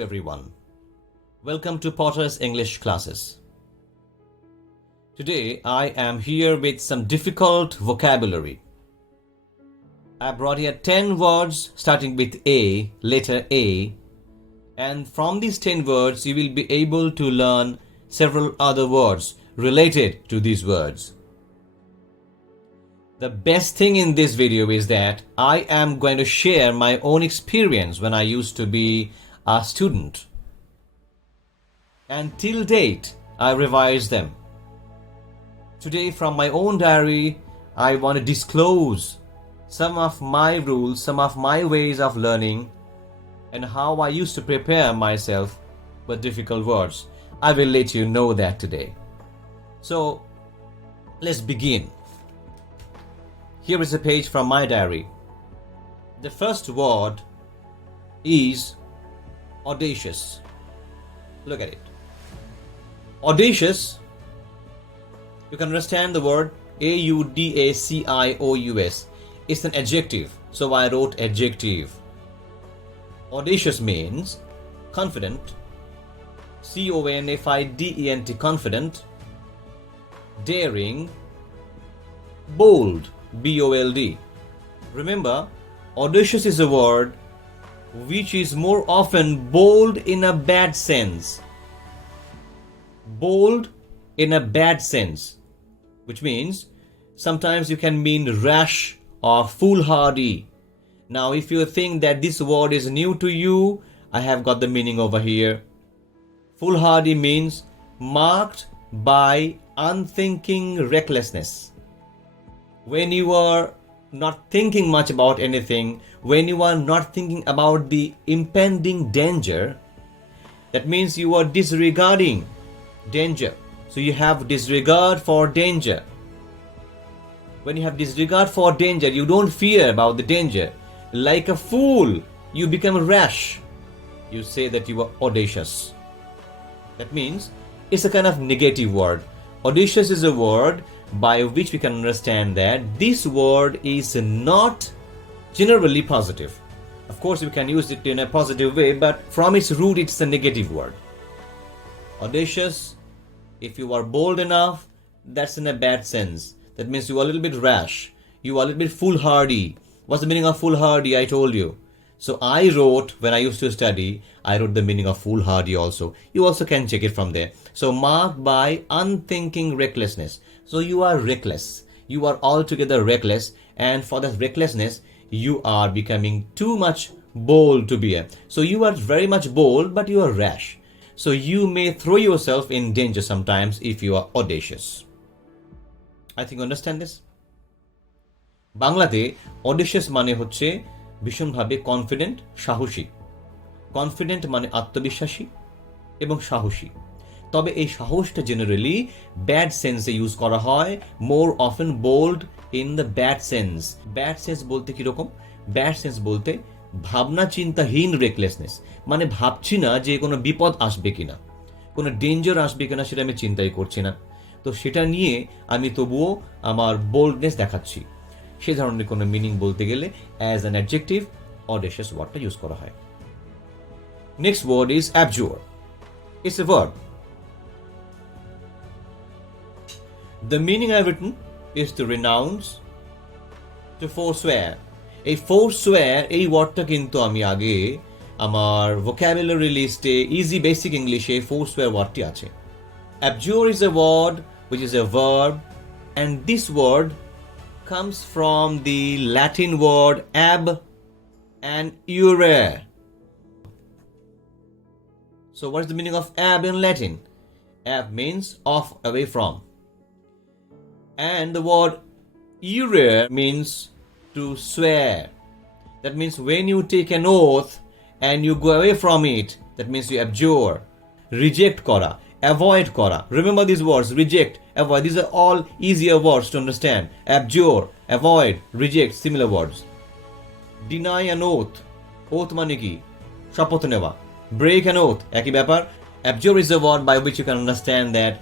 everyone. Welcome to Potter's English classes. Today I am here with some difficult vocabulary. I brought here 10 words starting with A, letter A, and from these 10 words you will be able to learn several other words related to these words. The best thing in this video is that I am going to share my own experience when I used to be a student. And till date, I revised them. Today, from my own diary, I want to disclose some of my rules, some of my ways of learning, and how I used to prepare myself with difficult words. I will let you know that today. So, let's begin. Here is a page from my diary. The first word is audacious. Look at it. Audacious, you can understand the word A-U-D-A-C-I-O-U-S. It's an adjective, so I wrote adjective. Audacious means confident, C-O-N-F-I-D-E-N-T, confident, daring, bold, B-O-L-D. Remember, audacious is a word which is more often bold in a bad sense. Bold in a bad sense, which means sometimes you can mean rash or foolhardy. Now, if you think that this word is new to you, I have got the meaning over here. Foolhardy means marked by unthinking recklessness. When you are not thinking much about anything, when you are not thinking about the impending danger, that means you are disregarding danger. So you have disregard for danger. When you have disregard for danger, you don't fear about the danger. Like a fool, you become rash. You say that you are audacious. That means it's a kind of negative word. Audacious is a word by which we can understand that this word is not generally positive. Of course, we can use it in a positive way, but from its root, it's a negative word. Audacious, if you are bold enough, that's in a bad sense. That means you are a little bit rash. You are a little bit foolhardy. What's the meaning of foolhardy? I told you. So I wrote, when I used to study, I wrote the meaning of foolhardy also. You also can check it from there. So marked by unthinking recklessness. So you are reckless. You are altogether reckless. And for that recklessness, you are becoming too much bold to be. So you are very much bold, but you are rash. So you may throw yourself in danger sometimes if you are audacious. I think you understand this? বাংলাতে audacious মানে হচ্ছে ভীষণভাবে কনফিডেন্ট, সাহসী। কনফিডেন্ট মানে আত্মবিশ্বাসী এবং সাহসী। তবে এই সাহসটা জেনারেলি ব্যাড সেন্সে ইউজ করা হয়, more often bold in the bad sense. Bad sense বলতে কিরকম? ব্যাড সেন্স বলতে ভাবনা চিন্তাহীন রেকলেসনেস, মানে ভাবছি না যে কোনো বিপদ আসবে কিনা, কোনো ডেঞ্জার আসবে কিনা সেটা আমি চিন্তাই করছি না। তো সেটা নিয়ে আমি তবুও আমার বোল্ডনেস দেখাচ্ছি। সে ধরনের কোনো মিনিং বলতে গেলে অ্যাজ অ্যান অ্যাডজেক্টিভ অডেশিয়াস ওয়ার্ডটা ইউজ করা হয়। Next word is abjure. It's a verb. The meaning I've written is to renounce, to forswear. এই forswear এই ওয়ার্ডটা কিন্তু আমি আগে আমার vocabulary লিস্টে ইজি বেসিক ইংলিশে forswear ওয়ার্ডটি আছে। Abjure is a word which is a verb, and this word comes from the Latin word ab and ure. So what is the meaning of ab in Latin? Ab means off, away from. And the word ure means to swear. That means when you take an oath and you go away from it, that means you abjure. Reject kora, avoid kora. Remember these words, reject, avoid. These are all easier words to understand. Abjure, avoid, reject, similar words. Deny an oath. Oath mane ki? Shapoth newa. Break an oath. Eki byapar. Abjure is a word by which you can understand that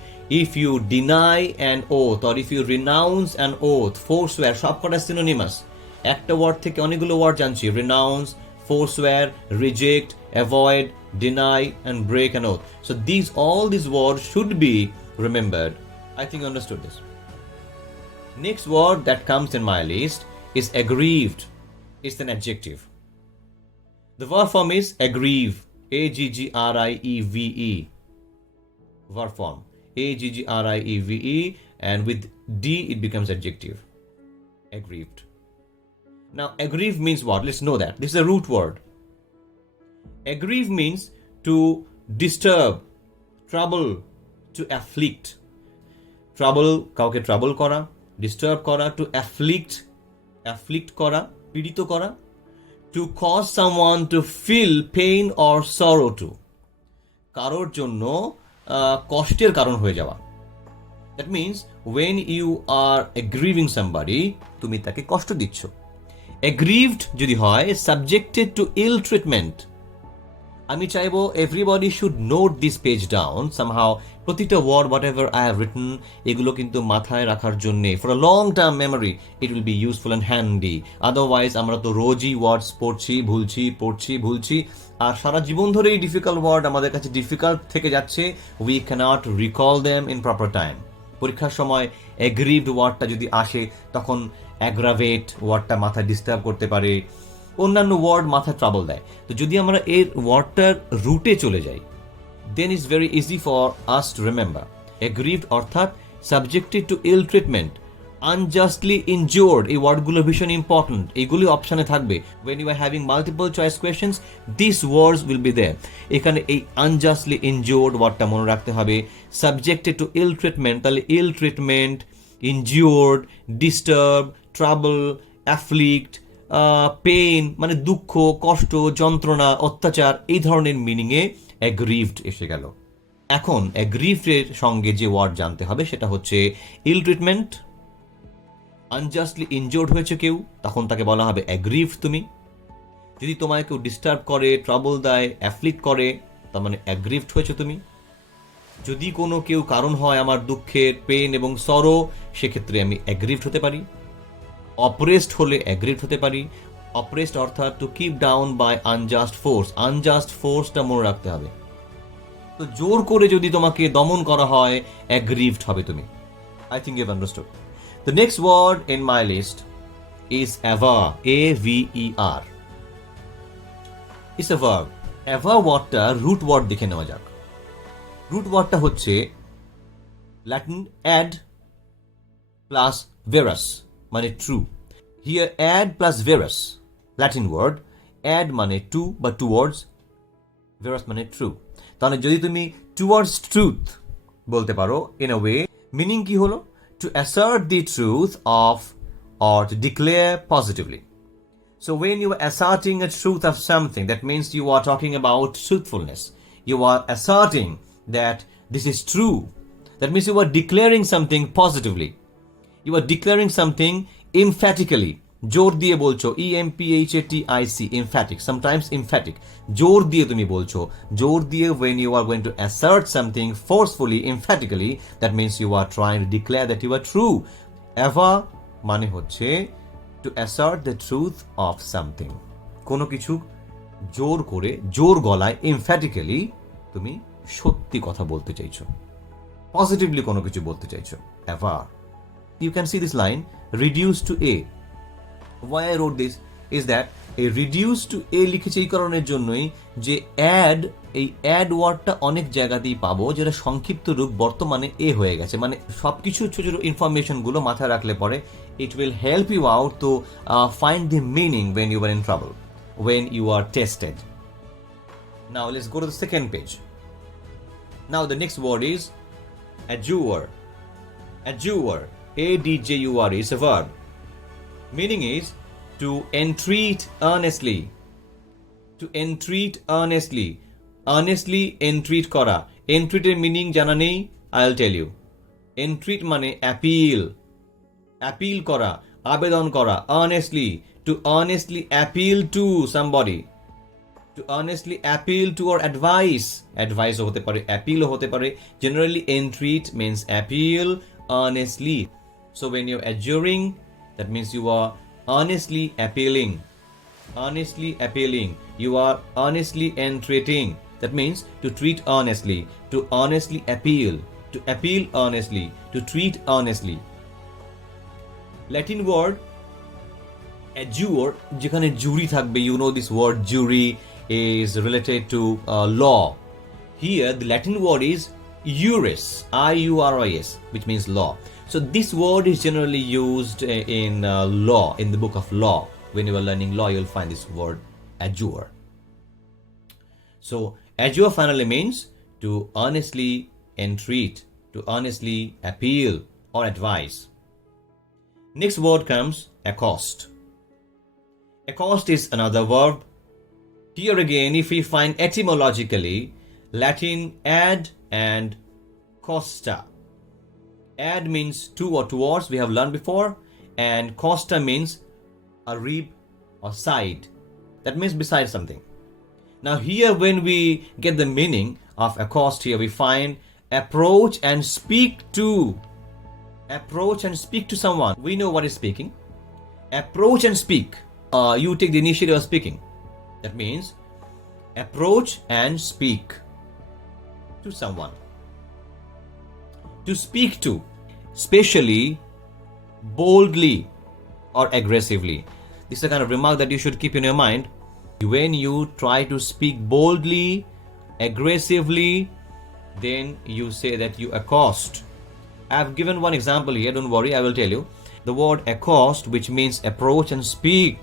if you deny an oath or if you renounce an oath, forswear, সবকটা synonymous. একটা ওয়ার্ড থেকে অনেকগুলো ওয়ার্ড জানছি, renounce, forswear, reject, avoid, deny, and break an oath. So all these words should be remembered. I think you understood this. Next word that comes in my list is aggrieved. It's an adjective. The verb form is aggrieve. A-G-G-R-I-E-V-E. Verb form. A-G-G-R-I-E-V-E. And with D it becomes adjective. Aggrieved. Now aggrieve means what? Let's know that. This is a root word. Aggrieve means to disturb, trouble, to afflict. Trouble, কাউকে trouble করা, disturb করা, to afflict করা, পীড়িত করা, to cause someone to feel pain or sorrow to. কারোর জন্য কষ্টের কারণ হয়ে যাওয়া. That means when you are aggrieving somebody, তুমি তাকে কষ্ট দিচ্ছ. Aggrieved যদি হয় subjected to ill treatment. আমি চাইবো everybody should note this page down somehow. প্রতিটা word whatever I have written এগুলো কিন্তু মাথায় রাখার জন্য for a long term memory it will be useful and handy. Otherwise আমরা তো রোজই words পড়ছি ভুলছি আর সারা জীবন ধরে এই ডিফিকাল্ট ওয়ার্ড আমাদের কাছে ডিফিকাল্ট থেকে যাচ্ছে. We cannot recall them in proper time. পরীক্ষার সময় aggrieved ওয়ার্ডটা যদি আসে তখন aggravate ওয়ার্ডটা মাথায় ডিস্টার্ব করতে পারে, অন্যান্য ওয়ার্ড মাথায় ট্রাবল দেয়. তো যদি আমরা এর ওয়ার্ডটার রুটে চলে যাই then it's very easy for us to remember. Aggrieved অর্থাৎ subjected to ill treatment, unjustly injured. এই ওয়ার্ডগুলো ভীষণ ইম্পর্টেন্ট, এইগুলি অপশনে থাকবে. when you are having multiple choice questions these words will be there. এখানে এই unjustly injured ওয়ার্ডটা মনে রাখতে হবে. subjected to ill treatment, তাহলে ill treatment, injured, disturb, trouble, afflict, pain মানে দুঃখ, কষ্ট, যন্ত্রণা, অত্যাচার, এই ধরনের মিনিংয়ে অ্যাগ্রিভড এসে গেল. এখন অ্যাগ্রিভডের সঙ্গে যে ওয়ার্ড জানতে হবে সেটা হচ্ছে ইল ট্রিটমেন্ট. আনজাস্টলি ইনজোর্ড হয়েছে কেউ, তখন তাকে বলা হবে অ্যাগ্রিভড তুমি. যদি তোমায় কেউ ডিস্টার্ব করে, ট্রাবল দেয়, অ্যাফ্লিক্ট করে, তার মানে অ্যাগ্রিভড হয়েছে তুমি. যদি কোনো কেউ কারণ হয় আমার দুঃখের, পেইন এবং সরো, সেক্ষেত্রে আমি অ্যাগ্রিভড হতে পারি. অপ্রেসড হলে অ্যাগ্রিভড হতে পারি. অপ্রেসড অর্থাৎ to keep down by unjust force. Unjust ফোর্সটা মনে রাখতে হবে. তো জোর করে যদি তোমাকে দমন করা হয় অ্যাগ্রিভড হবে তুমি. I think you have understood. The next word in my list is aver. AVER. It's a verb. Aver ওয়ার্ডটা রুট ওয়ার্ড দেখে নেওয়া যাক. রুট ওয়ার্ডটা হচ্ছে ল্যাটিন অ্যাড প্লাস ভেরাস মানে true. Here ad plus verus, Latin word. Ad মানে to বা towards, verus মানে ট্রু. তাহলে যদি তুমি টুয়ার্ডস ট্রুথ বলতে পারো ইন আ ওয়ে, মিনিং কি হলো? To assert the truth of or to declare positively. So when you are asserting a truth of something, that means you are talking about truthfulness. You are asserting that this is true. That means you are declaring something positively. You are declaring something emphatically. জোর দিয়ে বলছো, EMPHATIC, emphatic, sometimes emphatic. জোর দিয়ে তুমি বলছো, জোর দিয়ে when you are going to assert something forcefully, emphatically, that means you are trying to declare that you are true. Ever মানে হচ্ছে to assert the truth of something. কোনো কিছু জোর করে, জোর গলায়, emphatically তুমি সত্যি কথা বলতে চাইছো, পজিটিভলি কোনো কিছু বলতে চাইছো. Ever. You can see this line, reduced to A. Why I wrote this is that a reduced to A লিখেছি এই কারণের জন্যই যে অ্যাড, এই অ্যাড ওয়ার্ডটা অনেক জায়গাতেই পাবো যেটা সংক্ষিপ্ত রূপ বর্তমানে এ হয়ে গেছে. মানে সবকিছু ছোট ছোট ইনফরমেশনগুলো মাথায় রাখলে পরে it will help you out to find the meaning when you are in trouble, when you are tested. Now let's go to the second page. Now the next word is adjure. Adjure, ADJURE, is a verb. Meaning is to entreat earnestly. To entreat earnestly. Earnestly entreat kora. Entreat এর meaning জানা নেই, I'll tell you. Entreat মানে appeal. Appeal kora, আবেদন করা. Earnestly, to earnestly appeal to somebody. To earnestly appeal to or advise. Advise ও হতে পারে, appeal ও হতে পারে. Generally entreat means appeal earnestly. So when you're adjuring, that means you are earnestly appealing. Honestly appealing. You are honestly entreating. That means to treat honestly, to honestly appeal, to appeal honestly, to treat honestly. Latin word adjure, যেখানে jury থাকবে, you know this word jury is related to law. Here the Latin word is iuris, I-U-R-I-S, which means law. So this word is generally used in law, in the book of law. When you are learning law, you'll find this word adjure. So adjure finally means to honestly entreat, to honestly appeal or advise. Next word comes accost. Accost is another verb. Here again, if we find etymologically, Latin ad and costa. Ad means to or towards, we have learned before, and costa means a rib or side. That means beside something. Now here when we get the meaning of accost, here we find approach and speak to. Approach and speak to someone. We know what is speaking. Approach and speak. You take the initiative of speaking. That means approach and speak to someone. To speak to, especially boldly or aggressively. This is a kind of remark that you should keep in your mind. When you try to speak boldly, aggressively, then you say that you accost. I have given one example here, don't worry, I will tell you. The word accost, which means approach and speak,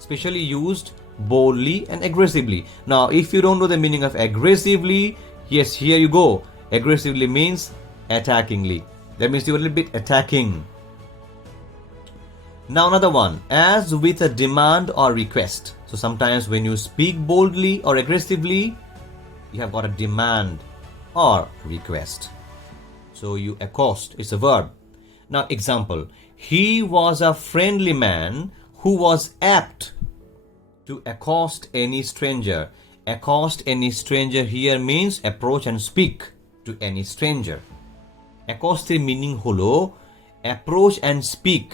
especially used boldly and aggressively. Now, if you don't know the meaning of aggressively, yes, here you go. Aggressively means attackingly. That means you're a little bit attacking. Now another one, as with a demand or request. So sometimes when you speak boldly or aggressively, you have got a demand or request. So you accost, it's a verb. Now example, he was a friendly man who was apt to accost any stranger. Accost any stranger here means approach and speak to any stranger. Accost এর মিনিং হলো approach and speak,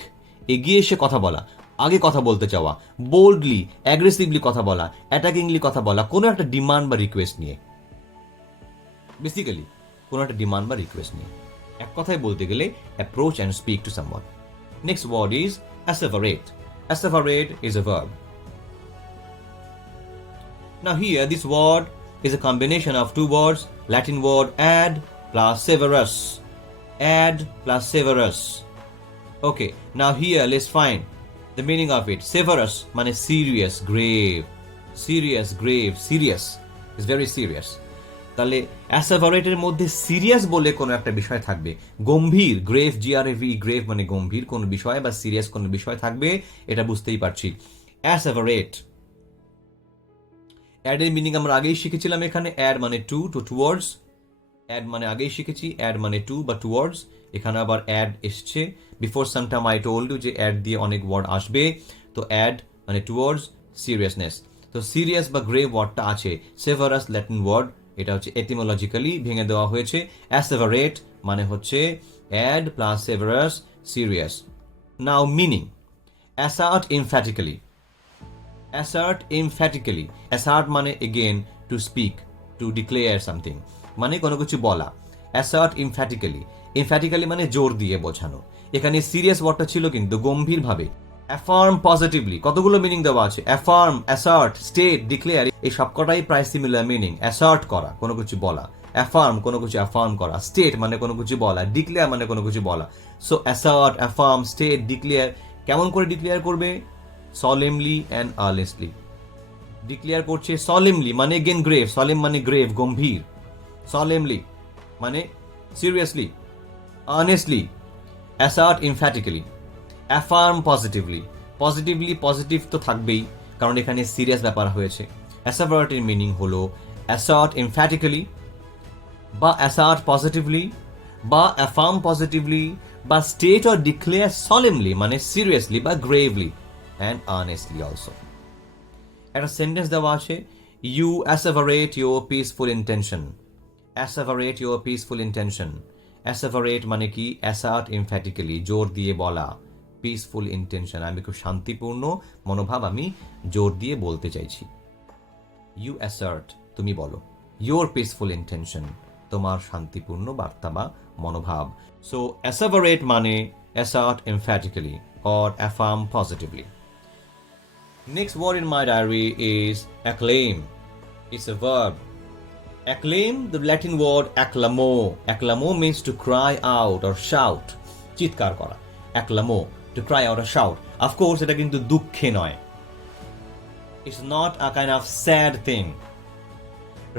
এগিয়ে এসে কথা বলা, আগে কথা বলতে চাওয়া, বোল্ডলি অ্যাগ্রেসিভলি কথা বলা, অ্যাটাকিংলি কথা বলা, কোনো একটা ডিমান্ড বা রিকোয়েস্ট নিয়ে, বেসিক্যালি কোনো একটা ডিমান্ড বা রিকোয়েস্ট নিয়ে এক কথায় বলতে গেলে approach and speak to someone. Next word is asseverate. Asseverate is a verb. Now here this word is a combination of two words, Latin word ad plus severus. Ad plus severus. Okay, now here let's find the meaning of it. Severus মানে serious, grave. Serious, grave, serious. It's very serious. তাহলে অ্যাসেভারেটের মধ্যে সিরিয়াস বলে কোনো একটা বিষয় থাকবে, গম্ভীর, গ্রেভ, জিআরএভি, গ্রেভ মানে গম্ভীর কোনো বিষয় বা সিরিয়াস কোনো বিষয় থাকবে, এটা বুঝতেই পারছি. অ্যাসেভারেট, অ্যাডের মিনিং আমরা আগেই শিখেছিলাম. এখানে অ্যাড মানে টু, টুয়ার্ডস. অ্যাড মানে আগেই শিখেছি, অ্যাড মানে টু বা টুয়ার্ডস. এখানে আবার অ্যাড এসছে. Before some time I told you যে অ্যাড দিয়ে অনেক ওয়ার্ড আসবে. তো অ্যাড মানে টুয়ার্ডস, সিরিয়াসনেস. তো সিরিয়াস বা গ্রেভ ওয়ার্ডটা আছে. সেভারাস ল্যাটিন ওয়ার্ড, এটা হচ্ছে এটিমোলজিক্যালি ভেঙে দেওয়া হয়েছে. অ্যাসেভারেট মানে হচ্ছে ad plus severus, serious. Now meaning, assert emphatically. Assert emphatically, assert মানে again to speak, to declare something, মানে কোনো কিছু বলা. অ্যাসার্ট এমফ্যাটিক্যালি, এমফ্যাটিক্যালি মানে জোর দিয়ে বোঝানো. এখানে সিরিয়াস ওয়ার্ডটা ছিল কিন্তু গম্ভীরভাবে. অ্যাফার্ম পজিটিভলি, কতগুলো মিনিং দেওয়া আছে. অ্যাফার্ম, অ্যাসার্ট, স্টেট, ডিক্লেয়ার, এই সবকটাই প্রায় সিমিলার মিনিং. অ্যাসার্ট করা, কোনো কিছু বলা. অ্যাফার্ম, কোনো কিছু অ্যাফার্ম করা. স্টেট মানে কোনো কিছু বলা. ডিক্লেয়ার মানে কোনো কিছু বলা. So assert, affirm, state, declare. কেমন করে ডিক্লেয়ার করবে? সলেমলি অ্যান্ড আর্নেস্টলি. ডিক্লেয়ার করছে সলেমলি মানে এগেন গ্রেভ, সলেম মানে গ্রেভ, গম্ভীর. সলেমলি মানে সিরিয়াসলি. আর্নেস্টলি. অ্যাসার্ট এমফ্যাটিক্যালি. অ্যাফার্ম পজিটিভলি, পজিটিভলি, পজিটিভ তো থাকবেই কারণ এখানে সিরিয়াস ব্যাপার হয়েছে. অ্যাসাভারেটের মিনিং হলো অ্যাসার্ট এমফ্যাটিক্যালি বা অ্যাসার্ট পজিটিভলি বা অ্যাফার্ম পজিটিভলি বা স্টেট অর ডিক্লেয়ার সলেমলি মানে সিরিয়াসলি বা গ্রেভলি অ্যান্ড আর্নেস্টলি অলসো. একটা সেন্টেন্স দেওয়া আছে, you asseverate your peaceful intention. Asseverate your peaceful intention. Asseverate মানে কি? অ্যাসার্ট এমফ্যাটিক্যালি, জোর দিয়ে বলা, পিসফুল ইন্টেনশন, আমি খুব শান্তিপূর্ণ মনোভাব আমি জোর দিয়ে বলতে চাইছি। ইউ অ্যাসার্ট, তুমি বলো। ইয়োর পিসফুল ইন্টেনশন, তোমার শান্তিপূর্ণ বার্তা বা মনোভাব। সো অ্যাসাভারেট মানে assert emphatically or affirm positively. Next word in my diary is acclaim. It's a verb. Acclaim, the Latin word acclamo. Acclamo means to cry out or shout. চিৎকার করা। Acclamo, to cry out or shout. Of course, এটা কিন্তু দুঃখে নয়। It's not a kind of sad thing.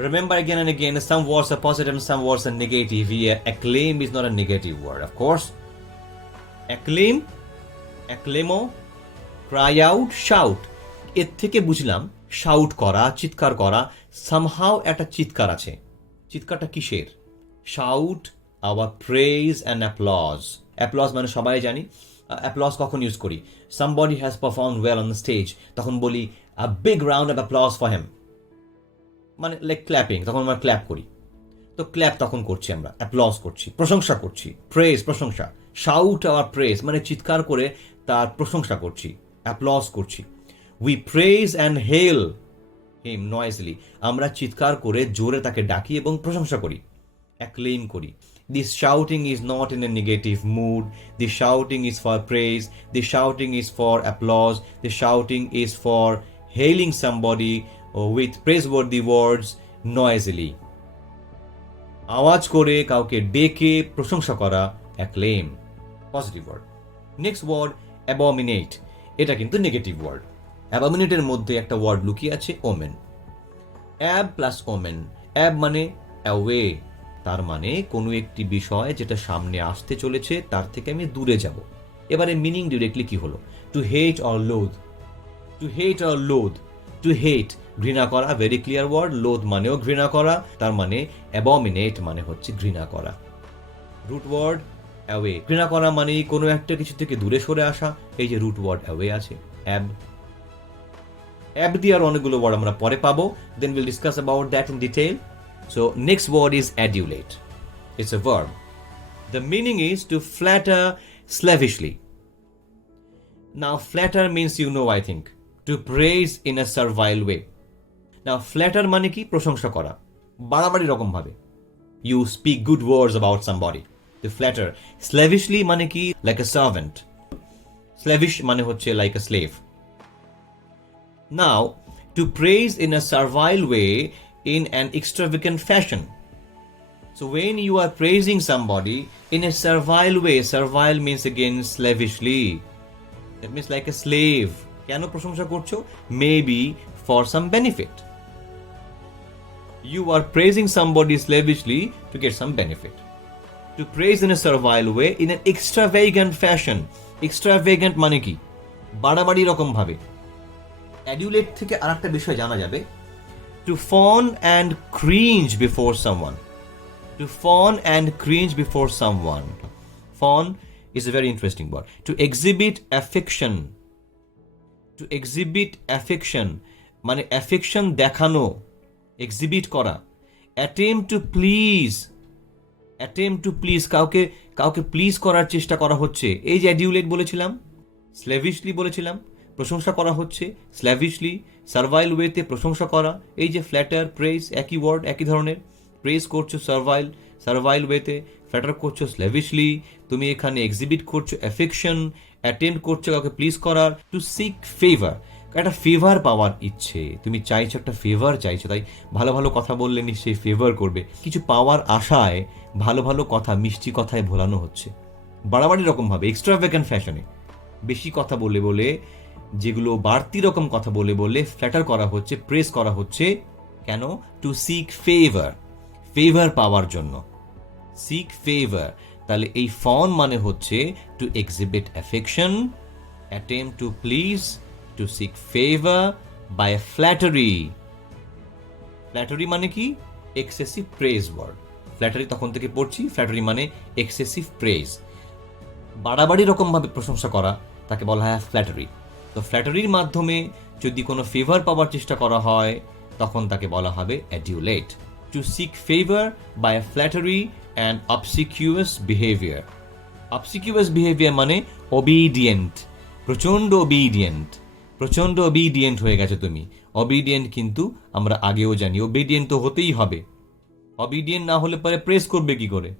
Remember again and again, some words are positive and some words are negative. Here, acclaim is not a negative word, of course. Acclaim, acclamo, cry out, shout. এর থেকে বুঝলাম শাউট করা, চিৎকার করা, সামহাও একটা চিৎকার আছে। চিৎকারটা কিসের? Shout our praise and applause. Applause মানে সবাই জানি। অ্যাপ্লজ কখন ইউজ করি? Somebody has perform well on the stage, তখন বলি a big round of applause for him, মানে লাইক ক্ল্যাপিং, তখন আমরা ক্ল্যাপ করি। তো ক্ল্যাপ তখন করছি আমরা, অ্যাপ্লজ করছি, প্রশংসা করছি, প্রেজ প্রশংসা। শাউট আওয়ার প্রেজ মানে চিৎকার করে তার প্রশংসা করছি, অ্যাপ্লজ করছি। We praise and hail him noisily. আমরা চিৎকার করে জোরে তাকে ডাকি এবং প্রশংসা করি, acclaim করি। This shouting is not in a negative mood. This shouting is for praise. This shouting is for applause. This shouting is for hailing somebody with praiseworthy words noisily. আওয়াজ করে কাউকে ডেকে প্রশংসা করা, acclaim, positive word. Next word, abominate. এটা কিন্তু negative word. অ্যাবমিনেটের মধ্যে একটা ওয়ার্ড লুকিয়ে আছে, ওমেন। অ্যাব প্লাস ওমেন। অ্যাব মানে অ্যাওয়ে, তার মানে কোনো একটি বিষয় যেটা সামনে আসতে চলেছে তার থেকে আমি দূরে যাব। এবারে মিনিং ডিরেক্টলি কি হলো? টু হেট অর লোথ। টু হেট অর লোথ। টু হেট ঘৃণা করা, ভেরি ক্লিয়ার ওয়ার্ড। লোথ মানেও ঘৃণা করা, তার মানে অ্যাবমিনেট মানে হচ্ছে ঘৃণা করা। রুট ওয়ার্ড অ্যাওয়ে, ঘৃণা করা মানে কোনো একটা কিছু থেকে দূরে সরে আসা। এই যে রুট ওয়ার্ড অ্যাওয়ে আছে, অ্যাব। অ্যাব দিয়ে আর অনেকগুলো ওয়ার্ড আমরা পরে পাবো, then will discuss about that in detail. So next word is adulate. It's a verb. The meaning is to flatter slavishly. Now flatter means you know, I think, to praise in a servile way. Now flatter মানে কি? প্রশংসা করা বাড়াবাড়ি রকম ভাবে। You speak good words about somebody. To flatter. Slavishly মানে কি? Like a servant. Slavish মানে হচ্ছে like a slave. Now, to praise in a servile way, in an extravagant fashion. So when you are praising somebody in a servile way, servile means again slavishly. That means like a slave. কেন প্রশংসা করছো? Maybe for some benefit. You are praising somebody slavishly to get some benefit. To praise in a servile way, in an extravagant fashion. Extravagant মানে কি? বাড়াবাড়ি রকম ভাবে। অ্যাডিউলেট থেকে আরেকটা বিষয় জানা যাবে, to fawn and cringe before someone. To fawn and cringe before someone. Fawn is a very interesting word. To exhibit affection. To exhibit affection মানে affection দেখানো, exhibit করা। Attempt to please. Attempt to please, কাউকে প্লিজ করার চেষ্টা করা হচ্ছে। এই যে অ্যাডিউলেট বলেছিলাম, স্ল্যাভিশলি বলেছিলাম, প্রশংসা করা হচ্ছে স্ল্যাভিশলি, সার্ভাইল ওয়েতে প্রশংসা করা। এই যে ফ্ল্যাটার, প্রেজ, একই ওয়ার্ড, একই ধরনের। প্রেজ করছো সার্ভাইল ওয়েতে, ফ্ল্যাটার করছো স্ল্যাভিশলি। তুমি এখানে এক্সিবিট করছো অ্যাফেকশন, অ্যাটেম্প করছো কাউকে প্লিজ করার। টু সিক ফেভার, একটা ফেভার পাওয়ার ইচ্ছে, তুমি চাইছো একটা ফেভার চাইছো, তাই ভালো ভালো কথা বললে নিশ্চয়ই ফেভার করবে। কিছু পাওয়ার আশায় ভালো ভালো কথা মিষ্টি কথায় ভোলানো হচ্ছে বাড়াবাড়ি রকমভাবে, এক্সট্রাভ্যাগান্ট ফ্যাশনে। বেশি কথা বলে বলে, যেগুলো বাড়তি রকম কথা বলে বলে ফ্ল্যাটার করা হচ্ছে, প্রেস করা হচ্ছে। কেন? টু সিক ফেভার, ফেভার পাওয়ার জন্য। সিক ফেভার, তাহলে এই ফন মানে হচ্ছে to exhibit affection, attempt to please, to seek favour by flattery. Flattery মানে কি? Excessive praise word. ফ্ল্যাটারি তখন থেকে পড়ছি, ফ্ল্যাটারি মানে এক্সেসিভ প্রেজ, বাড়াবাড়ি রকমভাবে প্রশংসা করা, তাকে বলা হয় ফ্ল্যাটারি। তো ফ্ল্যাটারির মাধ্যমে যদি কোনো ফেভার পাওয়ার চেষ্টা করা হয় তখন তাকে বলা হবে adulate. To seek favour by flattery and obsequious behaviour. Obsequious behaviour মানে ওবিডিয়েন্ট, প্রচণ্ড ওবিডিয়েন্ট হয়ে গেছে তুমি। ওবিডিয়েন্ট কিন্তু আমরা আগেও জানি, ওবিডিয়েন্ট তো হতেই হবে, ওবিডিয়েন্ট না হলে পরে প্রেস করবে কি করে?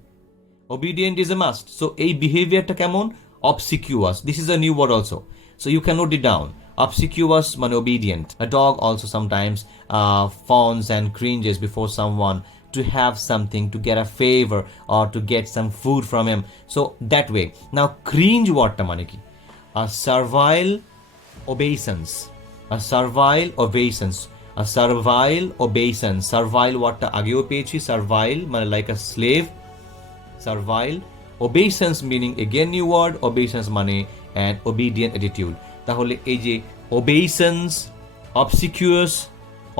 Obedient is a must. So এই বিহেভিয়ারটা কেমন? Obsequious. This is a new word also. So you can note it down. Obsequious মানে obedient. A dog also sometimes fawns and cringes before someone to have something, to get a favor or to get some food from him. So that way. Now cringe wordটা মানে কি? A servile obeisance. A servile obeisance. A servile obeisance. Servile wordটা আগেও পেয়েছি। Servile মানে like a slave. Servile. Obeisance meaning again new word, obeisance মানে an obedient attitude. তাহলে এই যে obeisance, obsequious,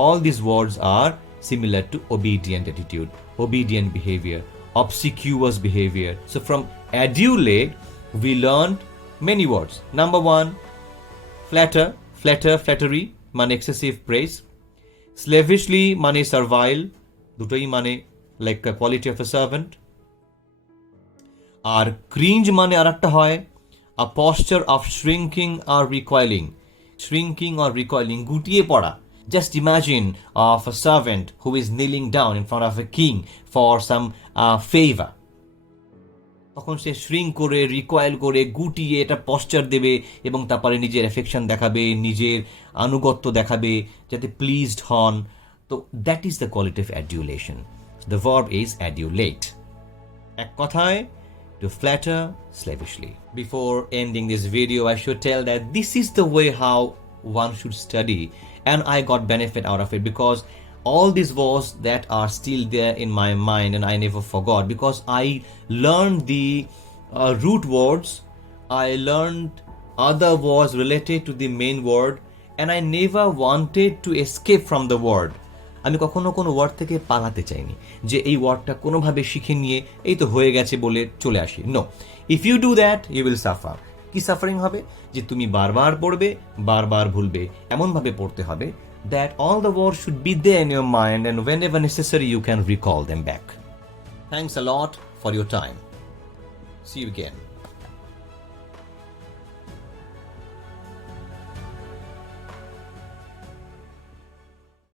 all these words are similar to obedient attitude, obedient behavior, obsequious behavior. So from adulate we learned many words. Number 1, flattery মানে excessive praise. Slavishly মানে servile, দুটোই মানে like a quality of a servant. আর cringe মানে আর একটা হয় a posture of shrinking or recoiling, গুটিয়ে পড়া। Just imagine of a servant who is kneeling down in front of a king for some favor. তখন সে shrink করে, recoil করে, গুটিয়ে এটা posture দেবে এবং তারপরে নিজের affection দেখাবে, নিজের আনুগত্য দেখাবে যাতে pleased হন। তো that is the quality of adulation. The verb is adulate. এক কথায় to flatter slavishly. Before ending this video, I should tell that this is the way how one should study, and I got benefit out of it because all these words that are still there in my mind and I never forgot because I learned the root words, I learned other words related to the main word, and I never wanted to escape from the word. আমি কখনো কোনো ওয়ার্ড থেকে পালাতে চাইনি যে এই ওয়ার্ডটা কোনোভাবে শিখে নিয়ে এই তো হয়ে গেছে বলে চলে আসি। No, if you do that you will suffer. কি সাফারিং হবে? যে তুমি বারবার পড়বে, বারবার ভুলবে, এমনভাবে পড়তে হবে that all the word should be there in your mind and whenever necessary you can recall them back. Thanks a lot for your time. See you again.